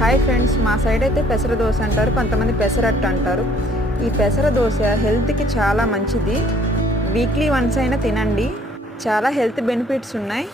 Hi friends, మా side అయితే పెసర దోశ అంటారు, కొంతమంది పెసరట్టు అంటారు. ఈ పెసర దోశ హెల్త్కి చాలా మంచిది. వీక్లీ వన్స్ అయినా తినండి, చాలా హెల్త్ బెనిఫిట్స్ ఉన్నాయి.